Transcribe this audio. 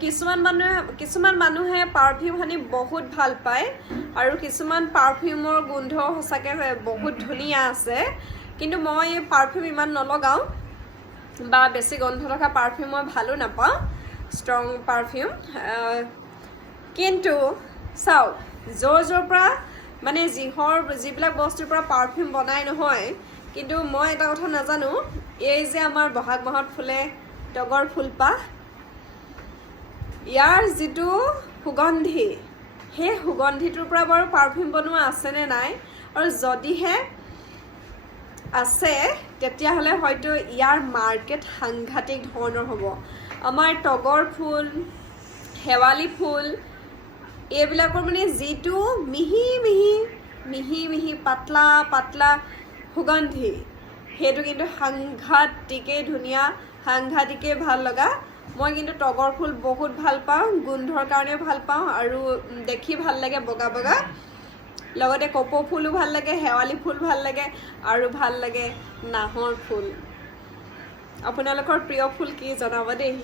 কিছুমান মানুহে পাৰফিউম সানি বহুত ভাল পায় আৰু কিছুমান পাৰফিউমৰ গোন্ধ সঁচাকৈ বহুত ধুনীয়া আছে কিন্তু মই পাৰফিউম ইমান নলগাওঁ বা বেছি গন্ধ থকা পাৰফিউম মই ভালো নাপাওঁ ষ্ট্ৰং পাৰফিউম কিন্তু চাওক য'ৰ পৰা মানে যিবিলাক বস্তুৰ পৰা পাৰফিউম বনাই নহয় কিন্তু মই এটা কথা নাজানো এই যে আমাৰ বহাগ মাহত ফুলে তগৰ ফুলপাহ ইয়াৰ যিটো সুগন্ধি সেই সুগন্ধিটোৰ পৰা বাৰু পাৰফিউম বনোৱা আছেনে নাই আৰু যদিহে আছে তেতিয়াহ'লে হয়তো ইয়াৰ মাৰ্কেট সাংঘাতিক ধৰণৰ হ'ব আমাৰ তগৰ ফুল শেৱালি ফুল এইবিলাকৰ মানে যিটো মিহি পাতলা সুগন্ধি সেইটো কিন্তু সাংঘাতিকেই ধুনীয়া সাংঘাতিকেই ভাল লগা মই কিন্তু তগৰ ফুল বহুত ভাল পাওঁ গোন্ধৰ কাৰণেও ভাল পাওঁ আৰু দেখি ভাল লাগে বগা লগতে কপৌ ফুলো ভাল লাগে শেৱালি ফুল ভাল লাগে আৰু ভাল লাগে নাহৰ ফুল আপোনালোকৰ প্ৰিয় ফুল কি জনাব দেই